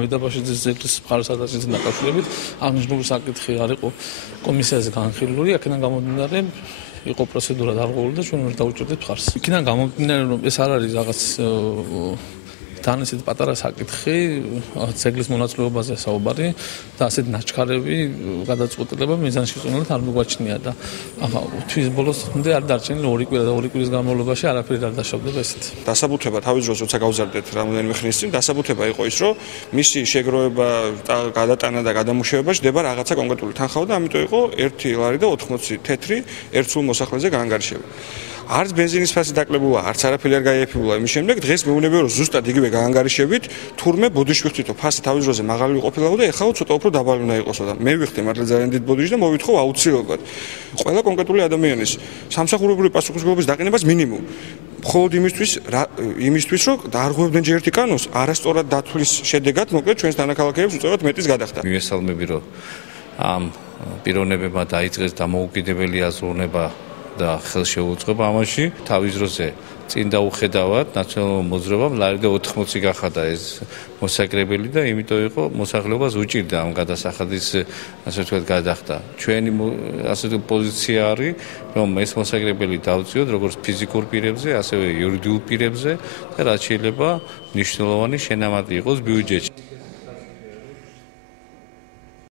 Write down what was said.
მედაბაშიძის ძეგლის მხარესადაზის დაკავშირებით აღნიშნული საკითხი არ იყო კომისიაზე განხილული, აქედან გამომდინარე იყო პროცედურა დარღვეული და ჩვენ ვერ დავუჭირდით მხარს. იქიდან გამომდინარე რომ ეს არ არის რაღაც თან ისეთ პატარა საკითხი, ძეგლის მონაცვლეობაზე საუბარი და ასეთ ნაჩქარები გადაწყვეტილება მიზანშეწონილად არ მიგვაჩნია და ახლა თვის ბოლოს უნდა არ დარჩენილი 2 კვირა და 2 კვირის განმავლობაში არაფერი არ დაშავდება ესეთ. დასაბუთება თავის დროს როცა გავზარდეთ რამოდენიმე ხნის წინ, დასაბუთება იყო ის, რომ მისი შეგროვება, გადატანა და გადამუშავება ხდება რაღაცა კონკრეტული თანხავა და ამიტომ იყო 1 ლარი და 80 თეთრი ერთ სულ მოსახლეზე გაანგარიშება. არც ბენზინის ფასი დაკლებულა, არც არაფერი არ გაიაფებულა. იმის შემდეგ დღეს მეუბნებია რომ ზუსტად იგივე გაანგარიშებით, თურმე ბოდიში ვიხდით, ფასი თავის დროზე მაღალი ყოფილა და ეხლა ცოტა უფრო დაბალი უნდა იყოსო და მე ვიხდი მართლა ძალიან დიდ ბოდიში და მოვითხოვ აუცილებლად ყველა კონკრეტული ადამიანის სამსახურებრივი პასუხისმგებლობის დაყენებას მინიმუმ. მხოლოდ იმისთვის რომ დაარღვევდნენ ჯერ ერთი კანონს, არასწორად დათვლის შედეგად მოკლედ ჩვენს დანაქალაქეებს უწევათ მეტის გადახდა. მივესალმები რომ ამ პიროვნებებმა დაიწყეს დამოუკიდებელი აზროვნება და ხელშეუწყობა ამაში თავის დროზე წინ დაუხედავად ნაციონალურ მოძრაობამ ლარი და 80 გახადა ეს მოსაკრებელი და იმიტომ იყო მოსახლეობას უჭირდა ამ გადასახადის ასე ვთქვათ გადახდა. ჩვენი ასე ვთქვათ პოზიცია არის რომ ეს მოსაკრებელი დავწიოთ როგორც ფიზიკურ პირებზე, ასევე იურიდიულ პირებზე და რაც შეიძლება მნიშვნელოვანი შენამატი იყოს ბიუჯეტში.